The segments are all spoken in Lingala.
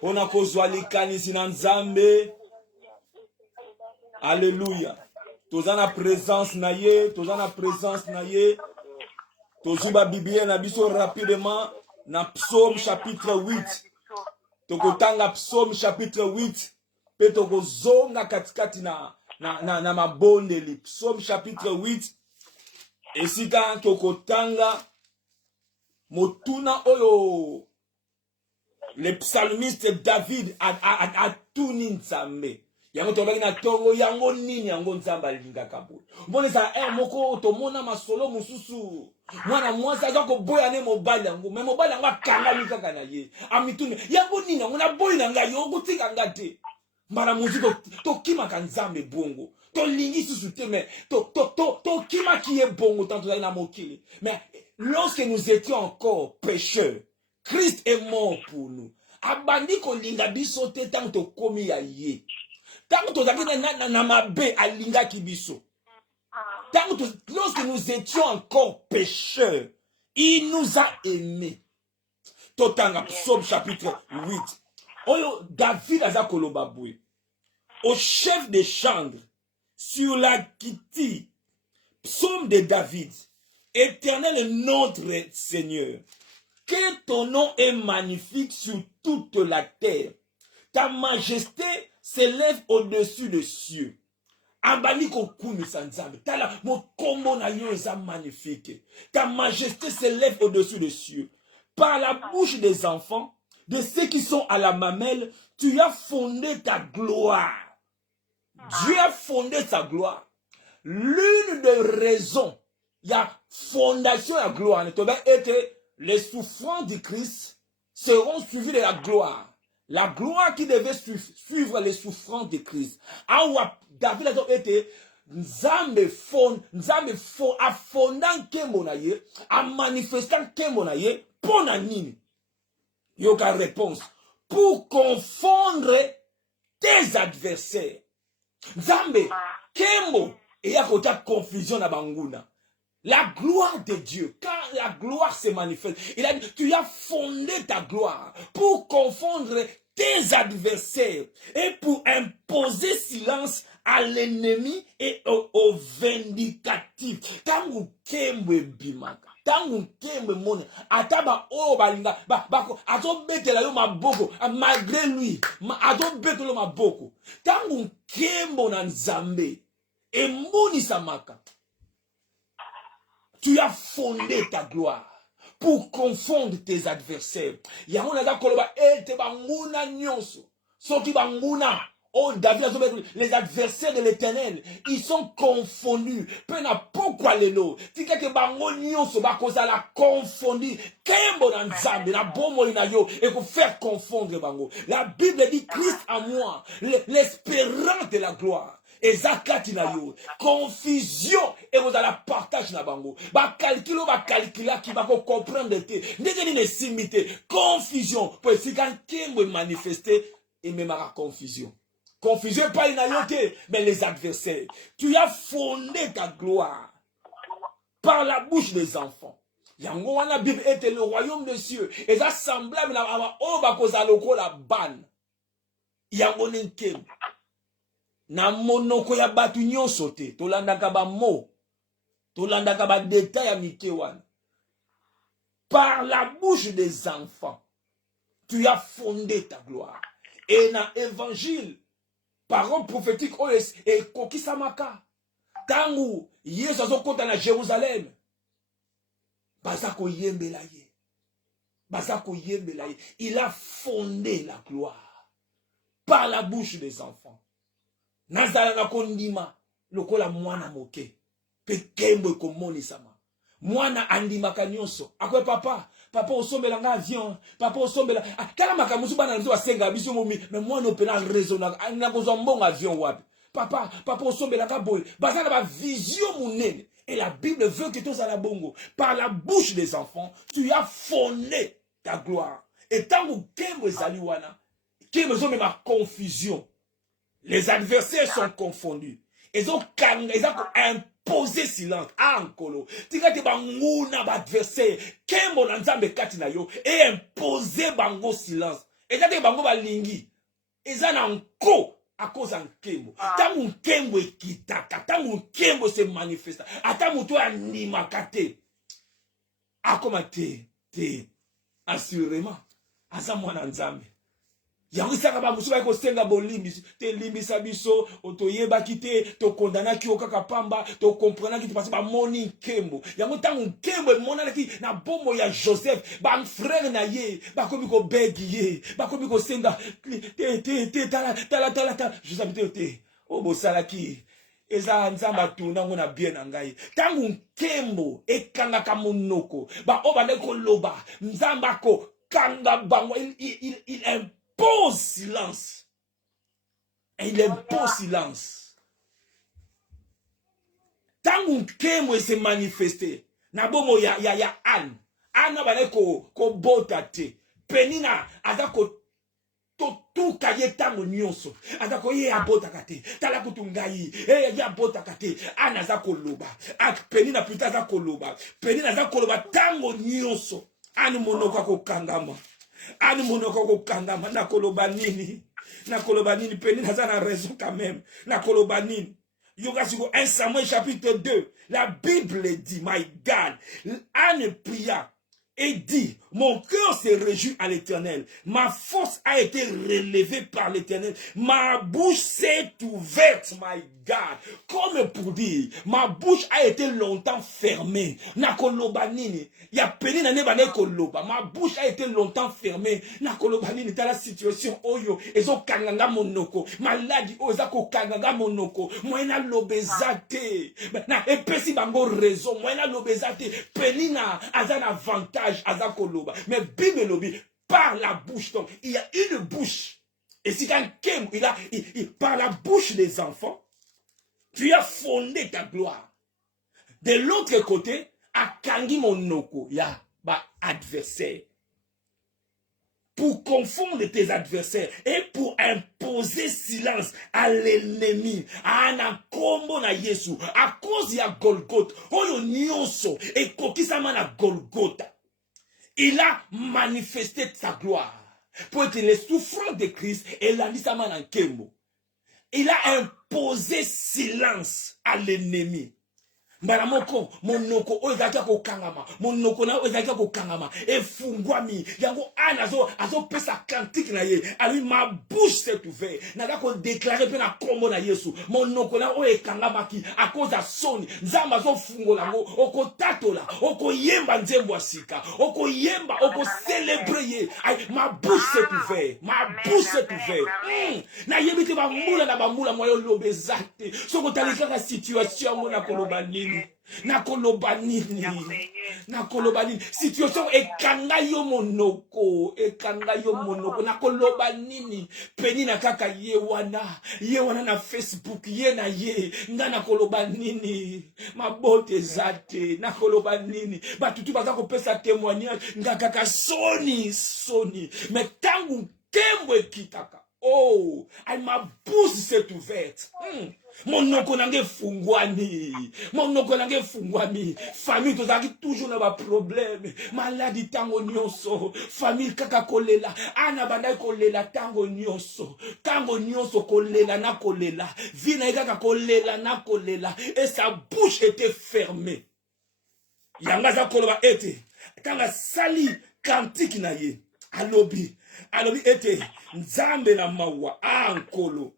Pona kozwa likanisi na Nzambe. Alléluia. Toza na présence na ye, toza na présence na ye. Tozuba Bible na biso rapidement na Psaume chapitre 8. Tokotanga Psaume chapitre 8. Pe tokozonga katikati na mabondeli. Psaume chapitre 8. Esika tokotanga motuna oyo le psalmiste David a tuni Nzambe. Yango tobaki na tongo yango nini yango Nzambe alingaka boye. Mbone sa moko tomona masolo mususu. Mwana mwasi aza ko boya ne mobali yango, mais mobali yango akangami kaka na ye. Amituni yango nini yango na boyi na ngai yo kutika ngate. Mbala muziko to kimaka Nzambe bongo. To lingi susu te mais to kima qui est bongo tant to na mokili. Mais lorsque nous étions encore pécheurs, Christ est mort pour nous. Abandi ko linga biso te tant to komi ya ye. Tant to zaki na mabe alinga kibiso. Lorsque nous étions encore pécheurs, il nous a aimés. Totanga Psaume chapitre 8. Oyo David aza koloba boye. Au chef des chantres, sur la Kitty, Psaume de David. Éternel est notre Seigneur. Que ton nom est magnifique sur toute la terre. Ta majesté s'élève au-dessus des cieux. Ambali kokuni sanzambe. Tala mon kombo na yo eza magnifique. Ta majesté s'élève au-dessus des cieux. Par la bouche des enfants, de ceux qui sont à la mamelle, tu as fondé ta gloire. Dieu a fondé sa gloire. L'une des raisons, il y a fondation à gloire. Ne doit être les souffrances du Christ seront suivies de la gloire. La gloire qui devait suivre les souffrances de Christ. Awa David a été Nzambe a fondant kembo na ye, a manifestant kembo na ye, pour na nini. Yoka réponse. Pour confondre tes adversaires. Nzambe kembo et ya kota confusion na banguna. La gloire de Dieu, quand la gloire se manifeste, il a dit, tu as fondé ta gloire pour confondre tes adversaires et pour imposer silence à l'ennemi et au vindicatif. Tangu kemwe bimaka, tangu kemwe mone, ataba o balinga, bako, ato bete la yo maboko, malgré lui, ato bete lo maboko. Tangu kembo na Nzambe, e moni samaka. Tu as fondé ta gloire pour confondre tes adversaires. Yahona da koloba ete banguna nyonso. Soki banguna. Oh David a dit les adversaires de l'Éternel, ils sont confondus. Pena pourquoi les lots. Tika ke bango nyonso ba koza la confondu. Kembo na Nzambe na bomo na yo et pour faire confondre bango. La Bible dit Christ à moi, l'espérance de la gloire. Ezakati na yo confusion et vous allez partager na bango ba calcula qui va comprendre te ndenge ni simité confusion pour si quelqu'un veut manifester et même la confusion pas na yo te mais les adversaires. Tu as fondé ta gloire par la bouche des enfants. Yango wana Bible était le royaume des cieux et ça semblable na o ba koza lokola ban yango nenkem. Na monoko ya batu nyonso te tolandaka ba mo tolandaka ba détail ya mike wana. Par la bouche des enfants tu as fondé ta gloire. Et na évangile parole prophétique et kokisamaka tangu Yesu azokota na Jérusalem bazako yembela ye il a fondé la gloire par la bouche des enfants. Nazala na kondima lokola mwana moke pe kembo komoni sama mwana andima kanyonso akwe papa osombela nga avion papa osombela kala makamusu bana nzo asenga biso momi mais mwana opena raisonna na kozwa mbongo avion wapi papa osombela nga boy bazana ba vision munene. Et la Bible veut que tous à la bongo par la bouche des enfants tu as fondé ta gloire. Et tant que kembo ezali wana kembo zo même ma confusion. Les adversaires sont confondus. Ils ont imposé silence. Ankolo. Tika te banguna ba adversaire. Kembo na Nzambe kati na yo. Et imposé bango silence. eza te bango balingi eza na nko à cause de nkembo. Tangu nkembo ekitaka, tangu nkembo se manifesta, ata muto animaka te. Akoma te, assurément, aza mwana nzambe. Yango isaka ba musu ba ko senga bolimbisi, te limbisa biso, otoyebaki te, to kondana ki okaka pamba, to comprendre ki te passe ba moni nkembo. Yango tangu nkembo mona ki na bombo ya Joseph, ba frère na ye, ba komi ko begi ye, ba komi ko senga te tala Joseph te. O bosala ki eza nzamba tuna ngona bien na ngai. Tangu nkembo ekangaka monoko, ba obale ko loba, nzamba ko kanga bango il impose silence. Et il impose silence. Tangu nkembo se manifester, na bomo ya Anne. Anne bale ko bota te. Penina aza ko totuka ye tango nyonso. Aza ko ye abota kate. Tala kutungai. Ye abota kate. Anne aza ko loba. Penina puta aza ko loba. Penina aza ko loba tango nyonso. Anne monoko ko kangama. Anne monoko ko kangama na koloba nini. Na koloba nini. Penina aza na raison quand même. Na koloba nini. Yoga sur 1 Samuel chapitre 2. La Bible dit, my God, Anne pria et dit, mon cœur se réjouit à l'Éternel. Ma force a été relevée par l'Éternel. Ma bouche s'est ouverte, my God. Comme pour dire, ma bouche a été longtemps fermée. Nakoloba nini. Ya peni na neba ne koloba. Ma bouche a été longtemps fermée. Nakoloba nini. T'as la situation oyo. Ezo kanganga monoko. Maladie oza ko kanganga monoko. Moena lobezate. Na epesi bango raison. Moena lobezate. Peni na azan avantage aza koloba. Mais Bible lobi par la bouche. Donc il y a une bouche. Et si quelqu'un par la bouche des enfants, tu as fondé ta gloire. De l'autre côté, akangi monoko ya ba adversaire. Pour confondre tes adversaires et pour imposer silence à l'ennemi, à anakombo na Yesu, à cause ya Golgotha, oyo nyonso et kokisama na Golgotha. Il a manifesté sa gloire. Pour être les souffrances de Christ et l'andisama na nkembo. Il a imposé silence à l'ennemi. Maramoko, monoko, ozaka ko kangama, monoko na ozaka ko kangama, et fungwami, yango azo pesa cantique na ye, ali ma bouche s'est ouverte, naga ko déclarer pe na kombo na Yesu, monoko na oe kangama ki, à cause à soni, nzamba zo fungola ngo, oko tatola, oko yemba nzembo asika, oko yemba, oko célébrer ye, ma bouche s'est ouverte, ma bouche s'est ouverte, na yebite ba mula na ba mula moyo lobezate, soko talika la situation mo na kolobani. Nakoloba nini. Situation ekanga yo monoko nakoloba nini. Peni na kaka ye wana na Facebook ye na ye nga nakoloba nini. Mabote zate nakoloba nini. Batutu baza ko pesa témoignage nga kaka soni mais tangu kembo ekitaka. Oh, ma bouche s'est ouverte. Monoko nange fungwami. Famille tozaki toujours na ba problème. Maladie tango nyonso. Famille kaka kolela. Ana bandai kolela tango nyonso. Kolela na kolela. Vina kaka kolela na kolela. Et sa bouche était fermée. Yanga za koloba ete. Kanga sali kantik na ye. Alobi ete nzambe na mawa ankolo.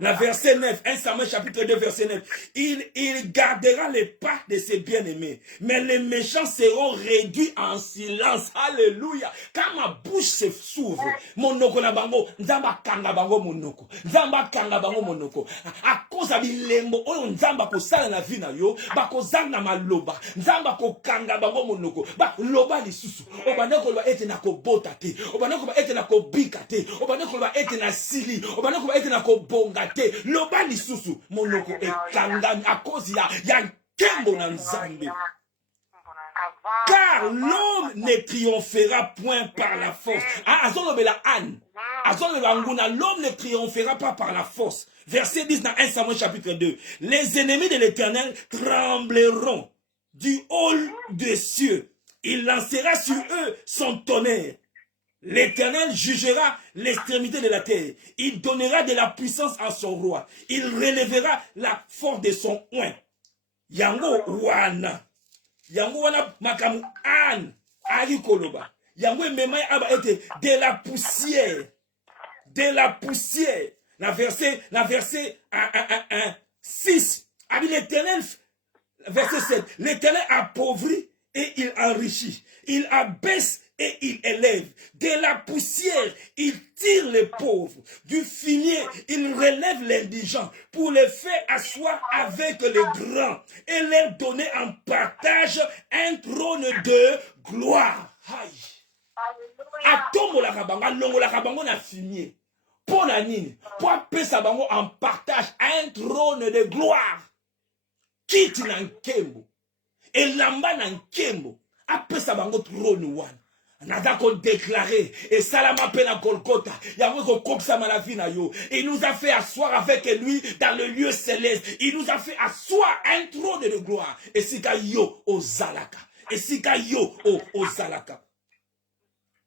La verset 9, 1 Samuel chapitre 2 verset 9. Il gardera les pas de ses bien-aimés, mais les méchants seront réduits en silence. Alléluia. Quand ma bouche se s'ouvre, monoko na bango, nzamba kanga bango monoko. À cause de bilembo, oyo nzamba ko sala na vie na yo, ba ko zanga maloba, nzamba ko kanga bango monoko, ba loba lisusu. Obanda ko ba ete na ko bota te, obanda ko ba ete na ko bika te, obanda ko ba ete na sili, obanda ko ba ete na ko bonga. Loba lisusu monoko ekangami à cause ya nkembo na nzambe. Car l'homme ne triomphera point par la force. Azolobela Anne. Azolobela nguna, l'homme ne triomphera pas par la force. Verset 10 dans 1 Samuel chapitre 2. Les ennemis de l'Éternel trembleront du haut des cieux. Il lancera sur eux son tonnerre. L'Éternel jugera l'extrémité de la terre. Il donnera de la puissance à son roi. Il relèvera la force de son oin. Yango wana. Yango wana makamu an. Ari koloba. Yango memai aba ete de la poussière. De la poussière. La verset 6. Abi l'Éternel, verset 7. L'Éternel appauvrit et il enrichit. Il abaisse et il élève. De la poussière, il tire les pauvres. Du fumier, il relève l'indigent pour les faire asseoir avec les grands et leur donner en partage un trône de gloire. Atombolaka bango, alongolaka bango na fumier. Pour la nini, pour appeler sa bango en partage un trône de gloire. Kiti na nkembo. Elamba na nkembo. Appeler sa bango trône wana. Nada qu'on déclaré et salama pena Golgotha yamo ko kopsa la vie na yo. Il nous a fait asseoir avec lui dans le lieu céleste. Il nous a fait asseoir un trône de gloire. Et sika yo o zalaka. Et sika yo o zalaka.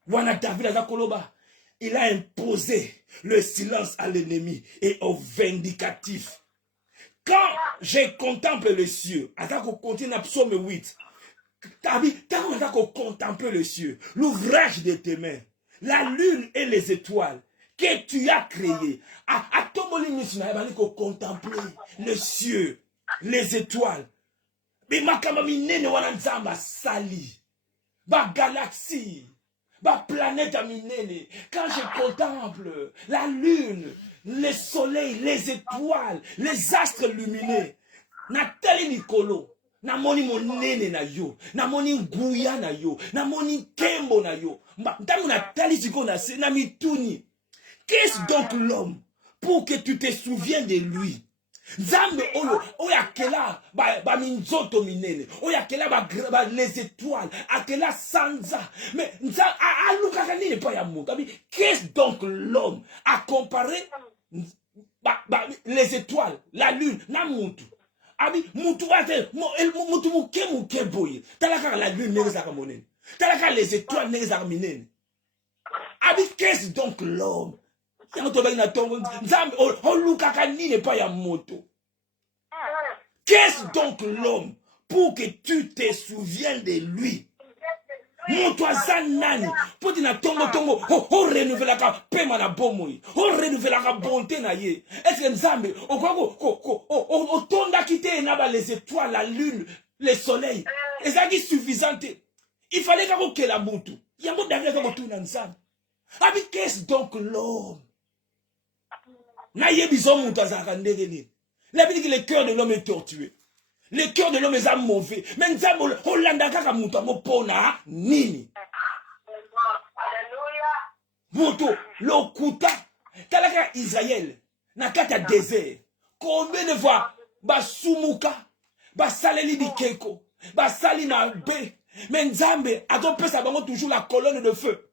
Wana David azakoloba. Il a imposé le silence à l'ennemi et au vindicatif. Quand je contemple les cieux, azako continue à psaume 8. T'as contempler les cieux, l'ouvrage de tes mains, la lune et les étoiles que tu as créées. À ton molim, il contempler les cieux, les étoiles. Mais ma kamamine ne wananzamba sali, ba galaxie, ba planète aminene. Quand je contemple la lune, les soleils, les étoiles, les astres lumineux, Nathalie Nicolo. Namoni monene na yo, namoni nguya na yo, namoni kembo na yo. Ntango natali siko na se na mituni. Qu'est-ce donc l'homme pour que tu te souviens de lui? Nzambe oyo akela ba minzoto minene, oyo akela ba les étoiles, akela sanza. Mais nza aluka nini pa ya mutu. Qu'est-ce donc l'homme à comparer les étoiles, la lune na mutu? Abi mutu muke boye. Talaka la lune nezaka monene. Talaka les étoiles nezaka minene. Abi qu'est-ce donc l'homme? Qu'est-ce donc l'homme pour que tu te souviennes de lui? Nani pour dire tongo renouvelaka pema na bomoi renouvelaka bonté na ye. Est-ce que Nzambe o tonda kité na ba les étoiles, la lune, les soleils ezaki suffisante? Il fallait que la mutu yango David ka tuna Nzambe. Abi qu'est-ce donc l'homme? Na yebizo mutu azaka ndenge ni. La Bible dit que le cœur de l'homme est tortueux. Le cœur de l'homme est mauvais. Mais Nzambe Hollanda kaka mutu mopona nini? Moto lokuta talaka Israël na kata désert. Combien de fois basumuka basaleli bikeko basali na be. Mais Nzambe atopesa bango toujours la colonne de feu,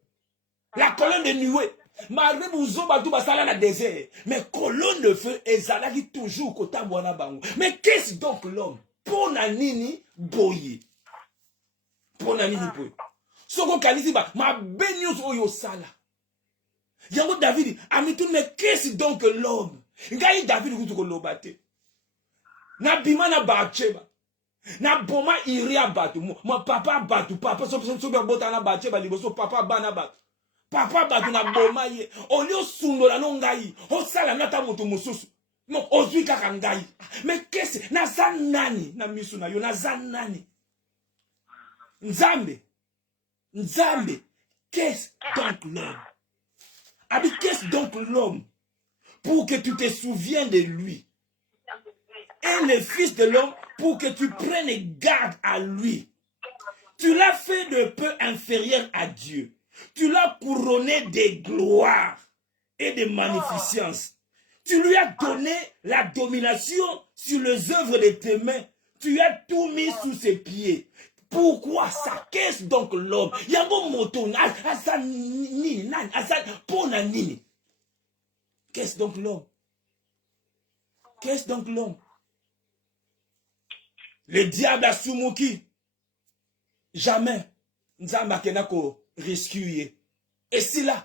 la colonne de nuée. Malgré bouzo batou basala na désert, mais colonne de feu ezalaki toujours kota bwana bango. Mais qu'est-ce donc l'homme? Pona nini boye? Pona nini boye? Soko kalisi ba ma benios oyo sala. Yango David amitou, mais qu'est-ce donc l'homme? Ngai David kutu kolobate. Na bima na bacheba. Na boma iria batu. Mo papa batu, papa so bota na bacheba liboso papa bana batu. Papa batu na boma ye. Olio sundola no ngai. Osala nata mutu mususu. No ozwi kaka ngai. Mais qu'est-ce na zanani na misu na yo na zanani? Nzambe. Nzambe. Qu'est-ce donc l'homme? Abi qu'est-ce donc l'homme pour que tu te souviennes de lui? Et le fils de l'homme pour que tu prennes garde à lui. Tu l'as fait de peu inférieur à Dieu. Tu l'as couronné de gloire et de magnificence. Tu lui as donné la domination sur les œuvres de tes mains. Tu as tout mis sous ses pieds. Pourquoi ça? Qu'est-ce donc l'homme? Yango moto nini pona nini? Qu'est-ce donc l'homme? Qu'est-ce donc l'homme? Le diable a soumuki. Jamais. Nzamba kenako rescue. Et si là,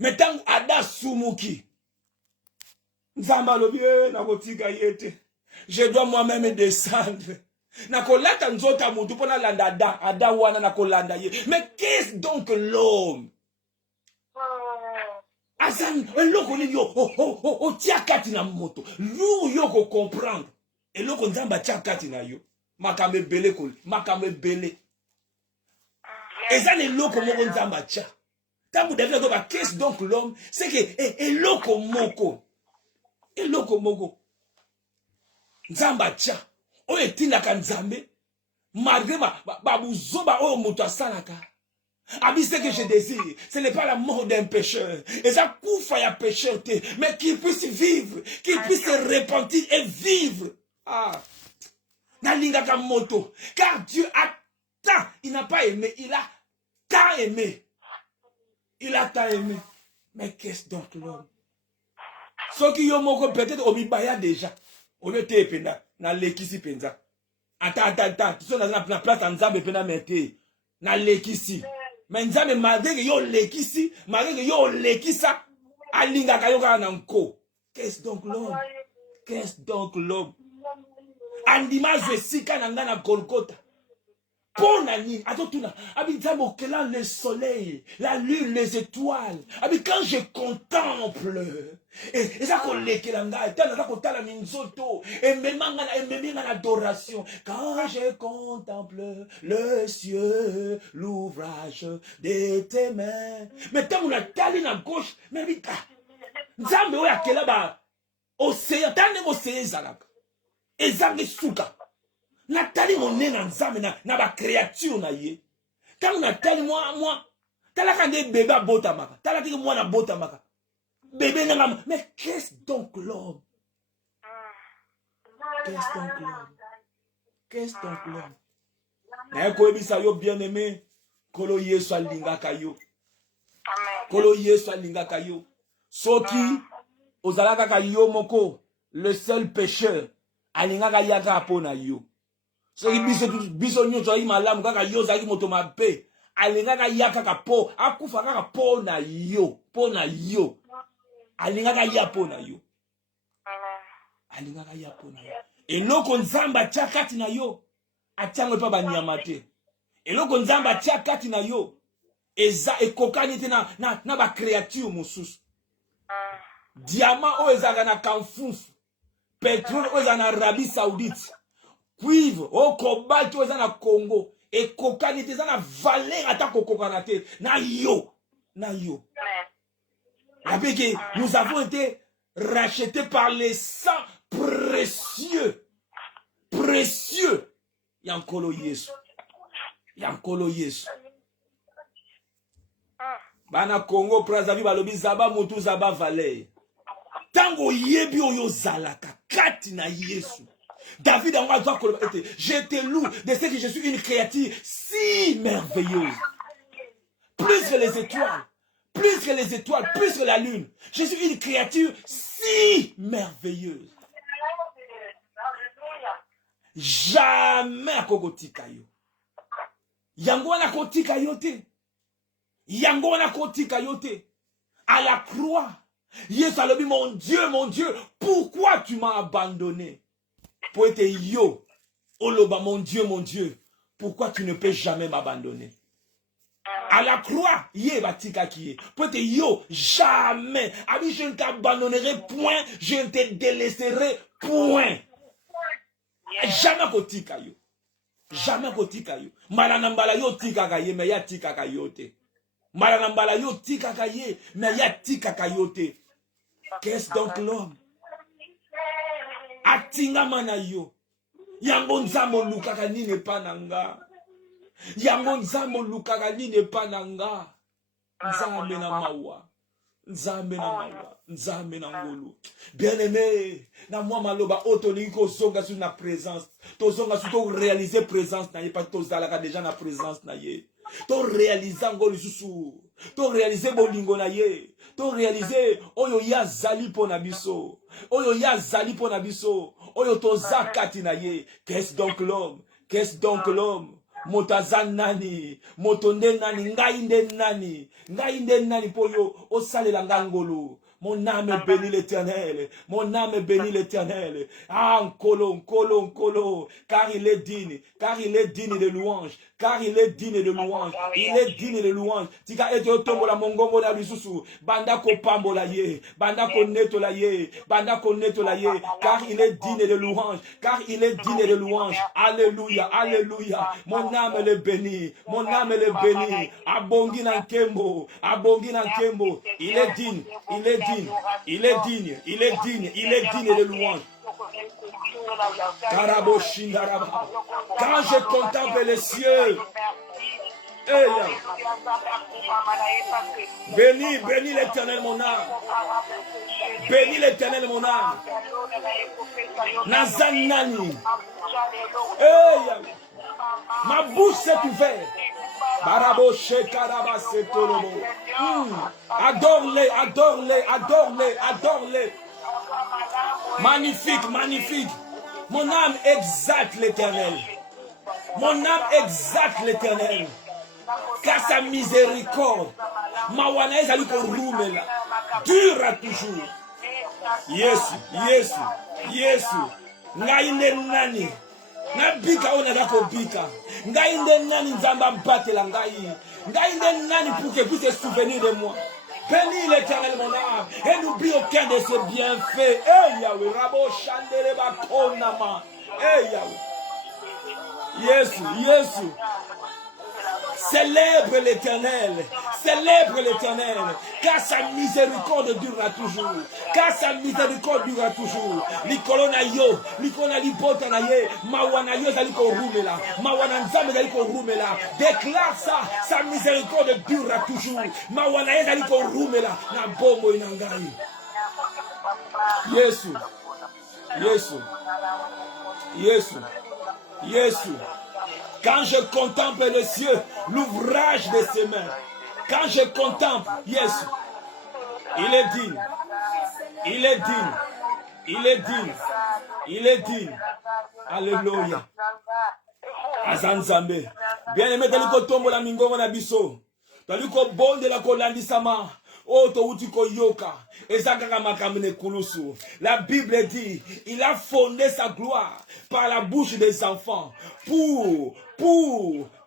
mais tant Ada Sumuki, Nzamba lobie, na kotika yete. Je dois moi-même descendre. Nakolata nzota mutu pona landa ada wana nakolanda ye. Mais qu'est-ce donc l'homme? Azan, eloko ni yo, tia kati na moto. Yo ko comprendre. Eloko nzamba tia kati na yo. Makambe bele koli, makambe bele. Ezan eloko moko nzamba tia. Tabu devient donc qu'est-ce donc l'homme? C'est que eloko moko. Eloko moko. Nzamba tia. Oye tinaka nzambe. Malgré babuzoba oyo moto asalaka. Abi, ce que je désire, ce n'est pas la mort d'un pécheur. Et ça koufa ya pécheur, mais qu'il puisse vivre, qu'il puisse se repentir et vivre. Ah. Nalingaka moto. Car Dieu a tant, il n'a pas aimé, il a tant aimé. Il a tant aimé. Mais qu'est-ce donc l'homme? Ce qui yo moko peut-être au mibaya déjà. Au lieu de penda, na lekisi penza. Attends. Tu sois dans la place en Nzambe penda mete. Na lekisi. Mais Nzambe malgré que yo lekisi, malgré que yo lekisa, alinga kayoka nanko. Qu'est-ce donc l'homme? Qu'est-ce donc l'homme? Andima Zesika nangana Golgotha. Ponani, atotuna, abi Nzambe okela le soleil, la lune, les étoiles. Abi quand je contemple, et ça kolekela ngai, tana ça kotala minzoto, et memanga l'adoration. Quand je contemple le cieux, l'ouvrage de tes mains. Mais tant on a tali na gauche, mais vita. Nzambe oya kela ba océan, tane océan zalaka. Ezangi suka. Natali mon na nzambe na ba créature na ye. Quand natali moi talaka nde bébé botamaka. Talaka moi na botamaka. Bébé na maman. Mais qu'est-ce donc l'homme? Qu'est-ce donc l'homme? Qu'est-ce donc l'homme? Na ko ebisa yo bien-aimé, kolo Yesu alingaka yo. Kolo Yesu alingaka yo. Soki ozalaka ka yo moko, le seul pécheur alingaka yaka pona yo. So biso nyonso yi malamu kaka yo zaki moto mabe alingaka yaka ka po akufa kaka po na yo alingaka ya po na yo alingaka ya po na yo eloko nzamba tia kati na yo atiango pa banyama te eloko nzamba tia kati na yo eza ekokani te na ba créature mosusu diamant o ezaka na kamfufu pétrole o ezaka na Arabie Saoudite cuivre, au cobalt, au na Congo, et cocanité, ça na valeur à ta cococanate, na yo. Avec que nous avons été rachetés par les sangs précieux. Yankolo Yesu. Bana Congo, prazavi balobi zaba mutu zaba valeur. Tango yebi oyo zalaka, kati na Yesu. David a dit, je te loue de ce que je suis une créature si merveilleuse. Plus que les étoiles, plus que la lune. Je suis une créature si merveilleuse. Jamais à kokotika yo. Yango na kotika yote. À la croix, Yesu a dit, mon Dieu, pourquoi tu m'as abandonné? Pour être yo, Oloba, mon Dieu, pourquoi tu ne peux jamais m'abandonner? À la croix, yé batika qui est. Pour être yo, jamais. Abi, je ne t'abandonnerai point, je ne te délaisserai point. Jamais kotika yo. Malanambala yo tika kaye, mais ya tika kayote. Malanambala yo tika kaye, mais ya tika kayote. Qu'est-ce donc l'homme? Atinga mana yo. Yango nzambo lukaka nini pananga. Nzambe na ngolo. Bien-aimé, na moi maloba otoliko zonga sur na présence. To zonga sur to réaliser présence na ye pas to zalaka déjà na présence na ye. To réaliser ngolo susu. To réaliser bolingo na ye. To réaliser oyo ya zali pona biso. Oyo to zakati na ye. Qu'est-ce donc l'homme? moto aza nani, moto nde nani, ngai nde nani, ngai nde nani po yo osalela nga ngolu. Mon âme bénit l'Éternel. Mon âme bénit l'Éternel. Ah, Nkolo, car il est digne de louange. Car il est digne de louange. Il est digne de louange. Tika ete otombola mongongo na lisusu. Banda ko pambola ye. Banda ko netola ye. Banda ko netola ye. Car il est digne de louange. Car il est digne de louange. Alléluia, alléluia. Mon âme le bénit. Mon âme le bénit. Abongi na nkembo. Abongi na nkembo. Il est digne. Il est digne. Il est digne. Il est digne. Il est digne de louange. Quand je contemple les cieux, bénis l'Éternel mon âme. Bénis l'Éternel mon âme. Nazanani. Ma bouche s'est ouverte. Adore-les, adore-les, adore-les, adore-les. Magnifique, magnifique. Mon âme exalte l'Éternel. Mon âme exalte l'Éternel. Car sa miséricorde, mawana ezali ko rumela, dura toujours. Yesu, Yesu, Yesu. Ngai nde nani? Nabika onaka kobika. Ngai nde nani nzamba batela ngai? Ngai nde nani pour que puisse se souvenir de moi? Bénis l'Éternel mon âme et n'oublie aucun de ses bienfaits. Eh Yahweh, Rabo Chandele Bakonama. Eh Yahweh. Yesu, Yesu. Célèbre l'Éternel, célèbre l'Éternel, car sa miséricorde durera toujours, car sa miséricorde durera toujours. Likolona yo, likolona libota na ye, mawana yo zali ko rumela, mawana nzambe zali ko rumela. Déclare ça, sa miséricorde durera toujours. Mawana yo zali ko rumela na bombo inangai. Yesu, Yesu, Yesu, Yesu. Quand je contemple les cieux, l'ouvrage de ses mains. Quand je contemple, yes, il est digne. Il est digne. Il est digne. Il est digne. Alléluia. Azanzambe. Bien-aimé, taliko tombo la mingongo na biso. Taliko bonde la kolandisama. La Bible dit, il a fondé sa gloire par la bouche des enfants.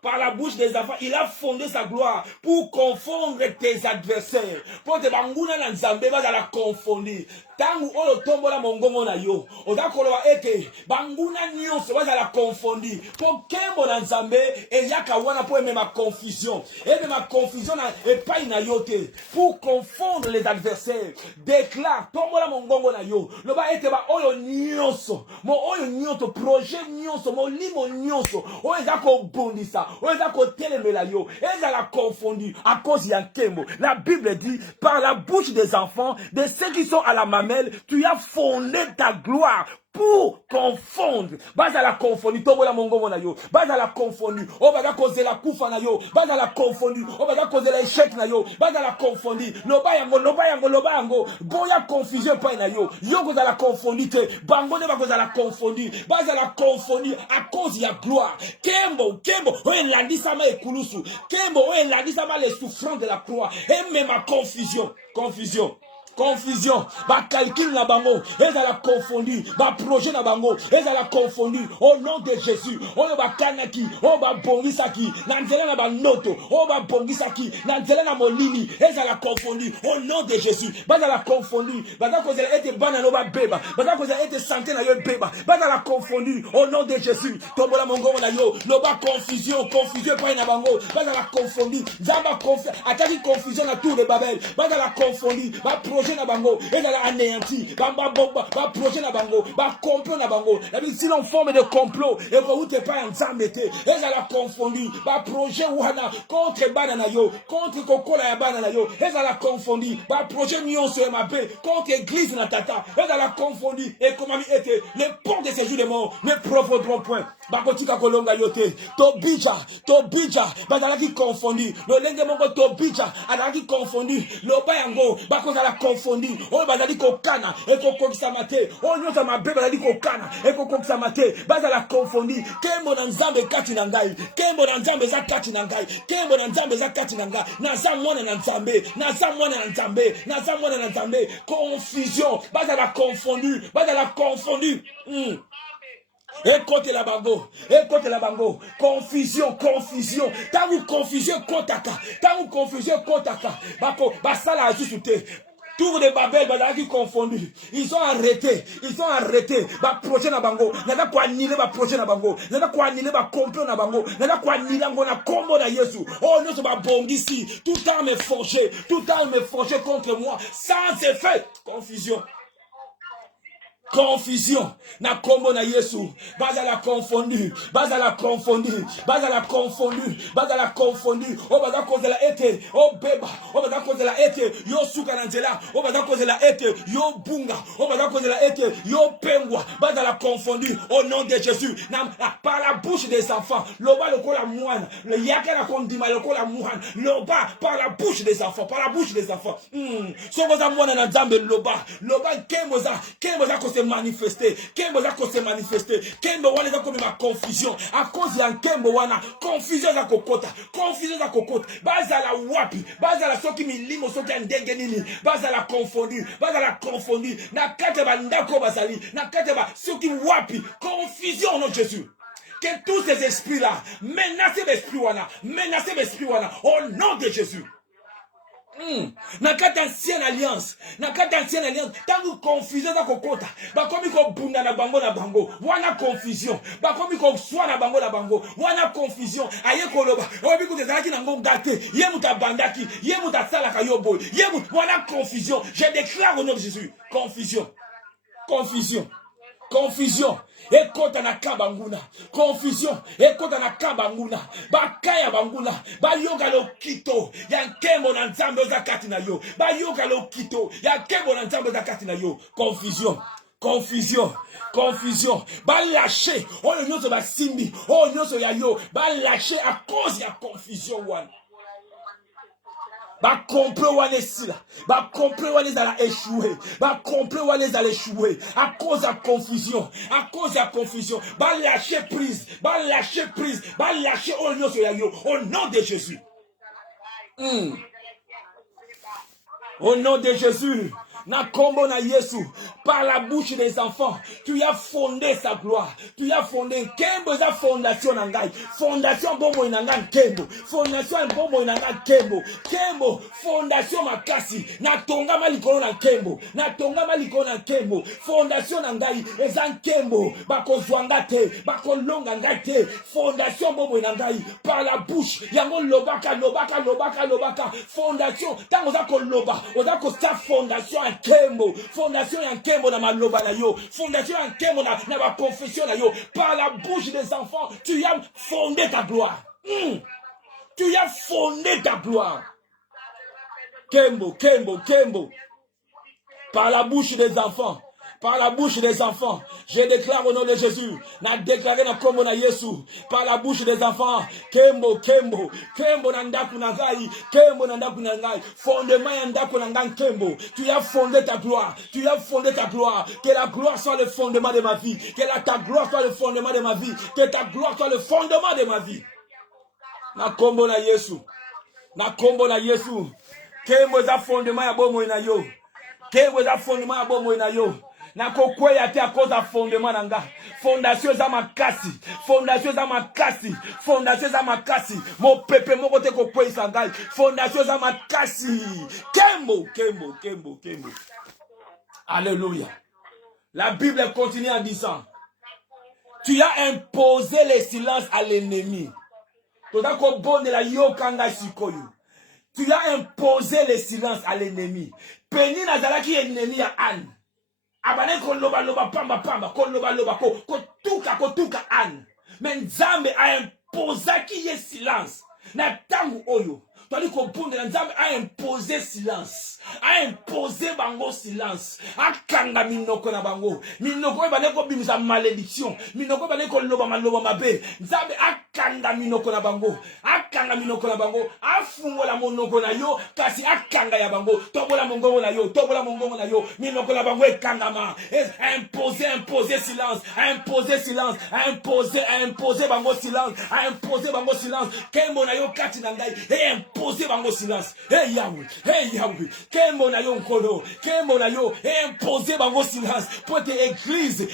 Par la bouche des enfants, il a fondé sa gloire pour confondre tes adversaires. Pour te banguna na nzambe ba la confondre. Tangu olo tombola mongongo na yo. Oda koloba ete banguna nyonso ba la confondre. Pour kembo na nzambe et yaka wana pour ma confusion. Et ma confusion na epai na yote. Pour confondre les adversaires. Déclare tombola mongongo na yo. Loba ete ba oyo nyonso. Mo oyo nyonso projet nyonso mo limo nyonso. O ezako bondisa. O ezako telemela yo. Ezala confondu à cause ya nkembo. La Bible dit par la bouche des enfants, de ceux qui sont à la mamelle, tu as fondé ta gloire pour confondre. Baza la confondu, tobola mongongo na yo. Baza la confondu. O baza cause la kufa na yo. Baza la confondu. O baza cause la échec na yo. Baza la confondu. Loba yango. Boya confusion pa na yo. Yo cause la confondu te. Bango ne ba cause la confondu. Baza la confondu à cause ya gloire. Kembo. O elandi sama ekulusu. Kembo o elandi sama les souffrances de la croix. Et même ma confusion, ba calcul na bango, ezala confondu, ba projet na bango, ezala confondu au nom de Jésus. Oyo ba kanaki, o ba bongisaki, na nzela na ba noto, o ba bongisaki, na nzela na molili, ezala confondu au nom de Jésus. Bazala confondu, bazala kozela ete bana no ba beba, bazala kozela ete santé na yo beba, bazala confondu au nom de Jésus. Tombola mongongo na yo, no ba confusion pa na bango, bazala confondu, zamba ataki confusion na tour de Babel, bazala confondu, ba projet na bango, ezala anéanti, ba projet na bango, ba complot na bango. La Bible si l'on forme de complot, et que vous te pas ensemble te, ezala confondu, ba projet wana contre banana yo, contre kokola ya banana yo, ezala confondu, ba projet nyonso ya mabe, contre église na tata, ezala confondu, et comme ami était, les ponts de ces jours de mort ne profiteront point. Ba kotika kolonga yote, Tobija, bazala ki confondu, le lenge mongo Tobija, adala ki confondu, lo ba yango, ba kozala confondu. confondu oyo bazali kokana ekokokisama te oyo nyonso mabe bazali kokana ekokokisama te bazala confondu nkembo na nzambe kati na ngai nkembo na nzambe eza kati na ngai nkembo na nzambe eza kati na ngai naza mwana na nzambe naza mwana na nzambe naza mwana na nzambe confusion bazala confondu Écoutez la bango, confusion, tant confusion kotaka, basala ajusute. Tour de Babel, bazaki confondu. Ils ont arrêté, ba projet na bango, nada ko annuler ba projet na bango, nada ko annuler ba complot na bango, nada ko annuler ngona kombo na Yesu. Oh non, ba bongisi, tout temps me forger contre moi, sans effet, confusion na kombo na Yesu bazala confondu o baza kozela ete o beba o baza kozela ete yo suka na nzela o baza kozela ete yo bunga o baza kozela ete yo pengwa bazala confondu au nom de Jésus par la bouche des enfants loba lokola mwana le yakela kondima lokola mwana loba par la bouche des enfants soko za mwana na nzambe loba kemoza ko se manifester kembo wana za comme ma confusion à cause ya kembo wana confusion za kokota bazala wapi bazala soki milimo soki ndenge nini bazala confondu na kate ba ndako bazali na kate ba soki wapi confusion non Jésus. Que tous ces esprits-là menacent l'esprit wana au nom de Jésus. Na kati ancienne alliance tangu confusion za kokota bakomi ko bunda na bango wana confusion bakomi ko swa na bango wana confusion aye koloba obi ko tezalaki na ngonga te ye mutabandaki ye mutasalaka yo boy ye wana confusion je déclare au nom de Jésus confusion ekota na kabanguna confusion ekota na kabanguna bakaya banguna bayoka lokito ya nkembo na nzambe za kati na yo bayoka lokito ya nkembo na nzambe za kati na yo confusion balâcher oyo nyonso basimbi oyo nyonso ya yo balâcher à cause ya confusion wana ba complot wana esila ba complot wana ezala échoué ba complot wana ezala échoué à cause ya confusion ba lâcher prise oyo nyonso ya yo au nom de Jésus. Au nom de Jésus, na kombo na Yesu, par la bouche des enfants, tu as fondé sa gloire. Tu as fondé Kembo za fondation na ngai. Fondation bomo inanga Kembo. Fondation bomo inanga Kembo. Kembo fondation makasi. Na tonga malikolo na Kembo. Fondation na ngai ezan Kembo. Bako zwanga te, bako longa ngai te. Fondation bomo inanga par la bouche. Yango lobaka. Fondation tango za ko loba, oza ko sa fondation fondation ya nkembo na maloba na yo, fondation ya nkembo na ba confession na yo, par la bouche des enfants tu as fondé ta gloire. Tu as fondé ta gloire. Kembo par la bouche des enfants. Je déclare au nom de Jésus, na déclaré na kombo na Yesu, par la bouche des enfants, Kembo na ndaku na ngai, fondement ya ndaku na ngai Kembo, tu as fondé ta gloire, que la gloire soit le fondement de ma vie, ta gloire soit le fondement de ma vie, que ta gloire soit le fondement de ma vie. Na kombo na Yesu, Kembo za fondement ya bomo na yo, na kokweya te à cause de fondement nanga. Fondation za makasi. Mo pepe moko te kokweisa ngai. Fondation za makasi. Kembo. Alléluia. La Bible continue en disant, tu as imposé le silence à l'ennemi. Toda ko bonde la yokanga sikoyo. Tu as imposé le silence à l'ennemi. Peni nazalaki ennemi ya Anne. Abane ko loba pamba ko loba ko tuka Anne. Mais Nzambe a imposé qui est silence. Na tangu oyo tandis qu'on de la Nzambe a imposé silence. A imposé bango silence. A kanga minoko na bango. Minoko baneko bimisa malédiction. Minoko baneko loba mabe. Nzambe a kanga minoko na bango. A kanga minoko na bango. A fungola monoko na yo. Kasi a kanga ya bango. Tobola mongongo na yo. Tobola mongongo na yo. Minoko na bango e kangama. A imposé silence. A imposé silence. A imposé bango silence. A imposé bango silence. Kembo na yo kati na ngai. E imposé bango silence. Hey Yahweh. Kembo na yo nkolo. Kembo na yo. E imposé bango silence. Pour te église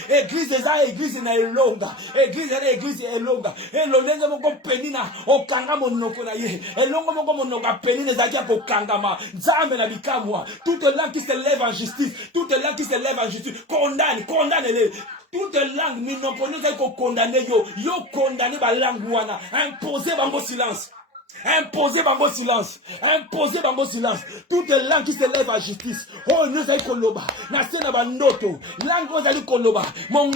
eza église na elonga. Église elonga. Elonga moko penina okanga monoko na ye. Elonga moko monoko penina zakia ko kangama. Nzambe na bikamwa. Toute langue qui se lève en justice, toute langue qui se lève en justice, condamne-les. Toute langue minoko nous a condamné yo condamné ba langue wana. Imposer bango silence. Imposez bango silence. Imposez bango silence. Toute langue qui se lève à justice. Oh, nous allons koloba. Nasena bandoto. Langue ozali koloba. Mon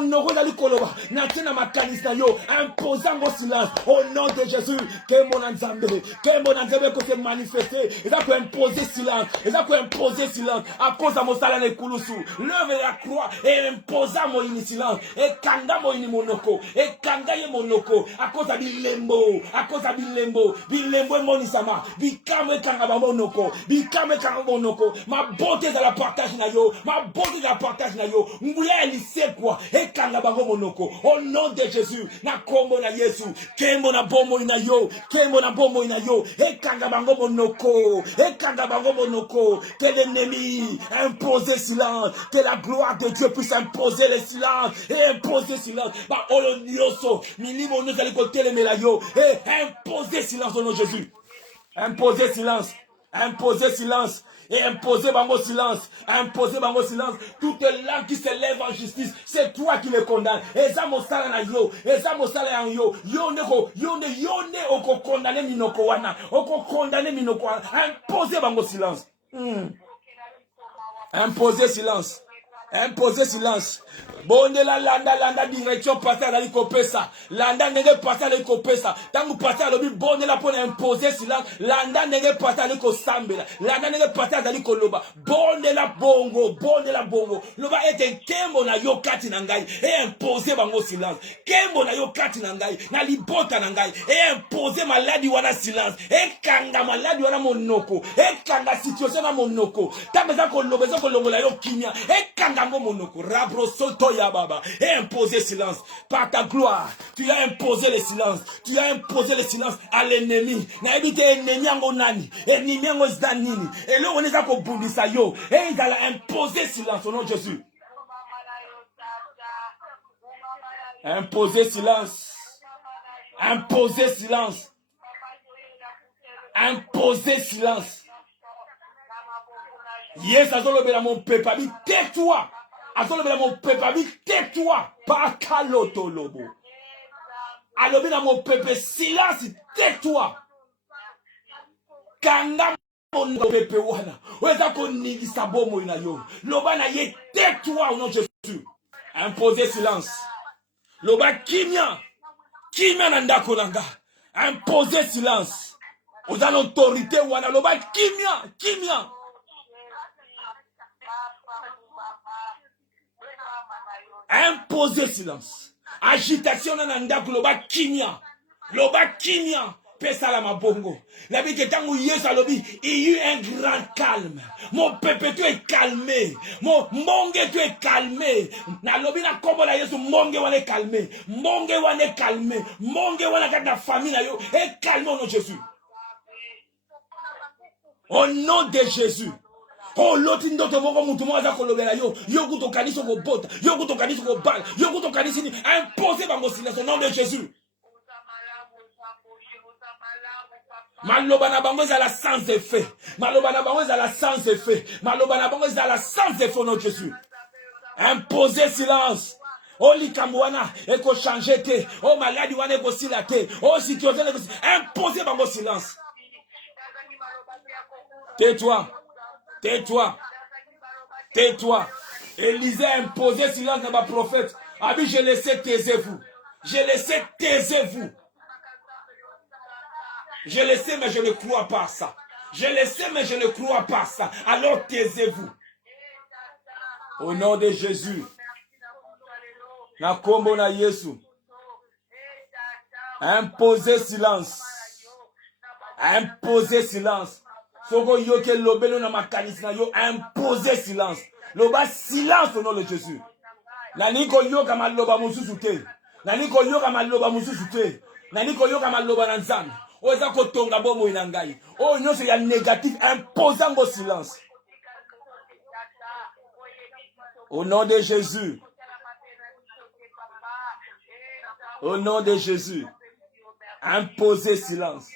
noro ozali koloba. Nasena makanisa yo. Imposez bango silence. Au nom de Jésus. Que mon Nzambe que se manifester. Et ça peut imposer silence. Et ça peut imposer silence. À cause de mon salaire de Koulousou. Lève la croix. Et imposer mon silence. Et kanga mon monoko. Et kanga ye monoko. À cause de bilembo. À cause de bilembo. Bilembo monisama, bikame kanga monoko, ma beauté de la partage na yo, nguya elise kwa, e kanga bango monoko, au nom de Jésus, na kombo na Yesu, kembo na bomo ina yo, e kanga bango monoko, que l'ennemi impose silence, que la gloire de Dieu puisse imposer le silence, et imposer silence, ba olonioso, milimo nous allons côté les melayo, et imposer silence au nom de Jésus. Imposer silence. Et imposer bango silence. Toute langue qui se lève en justice, c'est toi qui les condamnes. Et ça mosala na yo. Yone oko condamner minoko wana. Imposer bango silence. Imposer silence. Bonde la landa direction passer à l'ikopesa. Landa nege passer à l'ikopesa. Tangu passer à l'obi bonde la pour imposer silence. Landa nege passer à l'ikosambela. Landa nege passer à l'ikoloba. Bonde la bongo. Loba ete kembo na yo kati nangai. Et imposer bango silence. Kembo na yo kati nangai. Na libota nangai. Et imposer maladi wana silence. Et kanga maladi wana monoko. Et kanga situation na monoko. Tabeza kolongola yo kimia. Et kanga monoko. Rabro soto ya baba. Et imposer silence. Par ta gloire, tu as imposé le silence. À l'ennemi. Na ebite ennemi yango nani. Ennemi yango zdanini. Et là on est à kobundisa yo. Et il a imposé silence au nom de Jésus. Imposer silence. Yes, azolobela mon peuple, tais-toi. Azolobela mon peuple, tais-toi. Pas kalotolobo. Alobela mon peuple, silence, tais-toi. Kanga mon peuple wana. Weza konigisa bomo ina yo. Loba na ye, tais-toi au nom de Jésus. Imposer silence. Loba kimia nandako nanga. Imposer silence. Aux autorités wana loba kimia. Imposer silence. Agitation na ndako loba kimia. Pesa la mabongo. La vie que tango yesu alobi, il y a eu un grand calme. Mon peuple tu es calmé. Mon monge tu es calmé. Na lobi na kombo la yesu monge wane calmé. Monge wane kata famille na yo. Et calme au nom de Jésus. Au nom de Jésus. Oh, l'autre ndoto moko mutu moko aza kolobela yo kuto kanisa ko bota, yo kuto kanisa ko bal, yo kuto kanisa ni imposer bango silence au nom de Jésus. Maloba na bango ezala sans effet. Maloba na bango ezala sans effet au nom de Jésus. Imposer silence. Oh likambo wana eko changer te. Oh maladi wana eko sila te. Oh situation eko imposer bango silence. Tais-toi. Élisée a imposé silence à ma prophète. Abi, taisez-vous. Je le sais, mais je ne crois pas à ça. Je le sais, mais je ne crois pas à ça. Alors taisez-vous. Au nom de Jésus. Na kombo na Yesu. Imposez silence. Imposez silence. Soko yoke lobelo na makanisi na yo. Imposez silence. Loba silence au nom de Jésus. Nani ko yoka maloba mususu te. Nani ko yoka maloba mususu te. Nani ko yoka maloba na nzambe. Oza ko tonga bomo ina ngai. Oh nyonso ya négatif, imposant silence. Au nom de Jésus. Au nom de Jésus. Imposez silence.